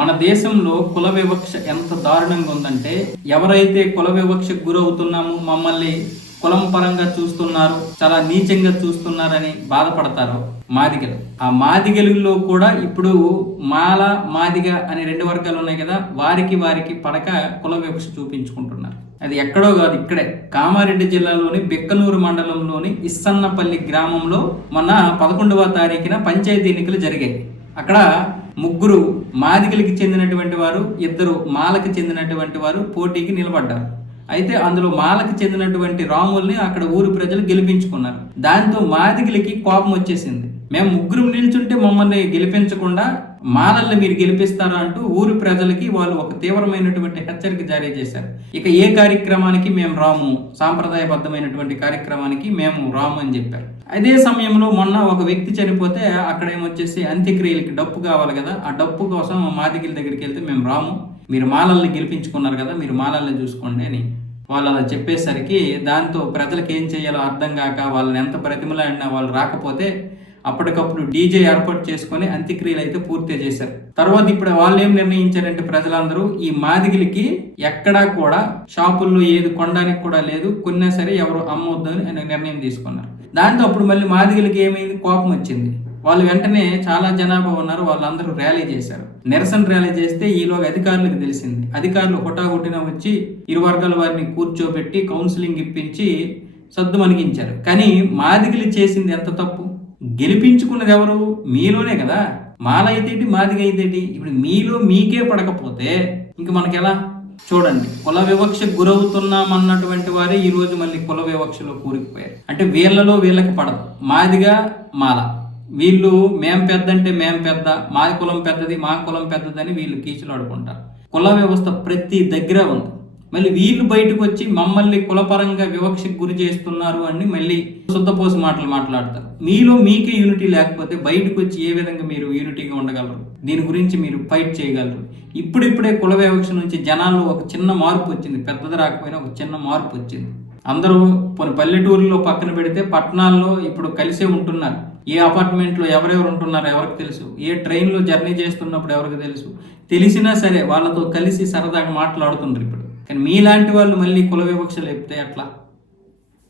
మన దేశంలో కుల వివక్ష ఎంత దారుణంగా ఉందంటే, ఎవరైతే కుల వివక్షకు గురవుతున్నామో, మమ్మల్ని కులం పరంగా చూస్తున్నారు, చాలా నీచంగా చూస్తున్నారని బాధపడతారో మాదిగలు. ఆ మాదిగలలో కూడా ఇప్పుడు మాల, మాదిగ అనే 2 వర్గాలు ఉన్నాయి కదా, వారికి పడక కుల వివక్ష చూపించుకుంటున్నారు. అది ఎక్కడో కాదు, ఇక్కడే కామారెడ్డి జిల్లాలోని బిక్కనూరు మండలంలోని ఇస్సన్నపల్లి గ్రామంలో మొన్న 11వ తారీఖున పంచాయతీ ఎన్నికలు జరిగాయి. అక్కడ 3 మాదిగలకి చెందినటువంటి వారు, 2 మాలకి చెందినటువంటి వారు పోటీకి నిలబడ్డారు. అయితే అందులో మాలకి చెందినటువంటి రాముల్ని అక్కడ ఊరి ప్రజలు గెలిపించుకున్నారు. దాంతో మాదిగలకి కోపం వచ్చేసింది. మేము 3 నిల్చుంటే మమ్మల్ని గెలిపించకుండా మాలల్ని మీరు గెలిపిస్తారా అంటూ ఊరి ప్రజలకి వాళ్ళు ఒక తీవ్రమైనటువంటి హెచ్చరిక జారీ చేశారు. ఇక ఏ కార్యక్రమానికి మేము రాము, సాంప్రదాయబద్ధమైనటువంటి కార్యక్రమానికి మేము రాము అని చెప్పారు. అదే సమయంలో మొన్న ఒక వ్యక్తి చనిపోతే అక్కడ ఏమొచ్చేసి అంత్యక్రియలకి డప్పు కావాలి కదా, ఆ డప్పు కోసం మాదిగల దగ్గరికి వెళ్తే మేము రాము, మీరు మాలల్ని గెలిపించుకున్నారు కదా, మీరు మాలల్ని చూసుకోండి అని వాళ్ళు అలా చెప్పేసరికి దాంతో ప్రజలకు ఏం చేయాలో అర్థం కాక వాళ్ళని ఎంత బ్రతిమలాడినా వాళ్ళు రాకపోతే అప్పటికప్పుడు డీజే ఏర్పాటు చేసుకొని అంత్యక్రియలు అయితే పూర్తి చేశారు. తర్వాత ఇప్పుడు వాళ్ళు ఏం నిర్ణయించారంటే ప్రజలందరూ ఈ మాదిగలకి ఎక్కడా కూడా షాపుల్లో ఏది కొనడానికి కూడా లేదు, కొన్నా సరే ఎవరు అమ్మవద్దు అని నిర్ణయం తీసుకున్నారు. దాంతో అప్పుడు మళ్ళీ మాదిగలకి ఏమైంది, కోపం వచ్చింది. వాళ్ళు వెంటనే చాలా జనాభా ఉన్నారు, వాళ్ళందరూ ర్యాలీ చేశారు. నిరసన ర్యాలీ చేస్తే ఈలోగా అధికారులకు తెలిసింది. అధికారులు హుటాహుటిన వచ్చి ఇరు వర్గాల వారిని కూర్చోబెట్టి కౌన్సిలింగ్ ఇప్పించి సద్దు మణిగించారు. కానీ మాదిగలు చేసింది ఎంత తప్పు? గెలిపించుకున్నది ఎవరు? మీలోనే కదా. మాల అయితేటి, మాదిగ అయితేటి. ఇప్పుడు మీలో మీకే పడకపోతే ఇంక మనకెలా? చూడండి, కుల వివక్షకు గురవుతున్నామన్నటువంటి వారే ఈ రోజు మళ్ళీ కుల వివక్షలో కూరుకుపోయారు. అంటే వీళ్ళలో వీళ్ళకి పడదు. మాదిగా, మాల, వీళ్ళు మేం పెద్ద అంటే మేం పెద్ద, మా కులం పెద్దది, మా కులం పెద్దదని వీళ్ళు కీచులాడుకుంటారు. కుల వ్యవస్థ ప్రతి దగ్గర ఉంది. మళ్ళీ వీళ్ళు బయటకు వచ్చి మమ్మల్ని కులపరంగా వివక్షకు గురి చేస్తున్నారు అని మళ్ళీ శుద్ధపోసి మాటలు మాట్లాడతారు. మీలో మీకే యూనిటీ లేకపోతే బయటకు వచ్చి ఏ విధంగా మీరు యూనిటీగా ఉండగలరు? దీని గురించి మీరు ఫైట్ చేయగలరు? ఇప్పుడిప్పుడే కుల వివక్ష నుంచి జనాల్లో ఒక చిన్న మార్పు వచ్చింది. పెద్దది రాకపోయినా ఒక చిన్న మార్పు వచ్చింది. అందరూ పల్లెటూరులో పక్కన పెడితే పట్టణాల్లో ఇప్పుడు కలిసే ఉంటున్నారు. ఏ అపార్ట్మెంట్లో ఎవరెవరు ఉంటున్నారో ఎవరికి తెలుసు, ఏ ట్రైన్లో జర్నీ చేస్తున్నప్పుడు ఎవరికి తెలుసు. తెలిసినా సరే వాళ్ళతో కలిసి సరదాగా మాట్లాడుతుండ్రు ఇప్పుడు. కానీ మీలాంటి వాళ్ళు మళ్ళీ కుల వివక్షలు చెప్తే అట్లా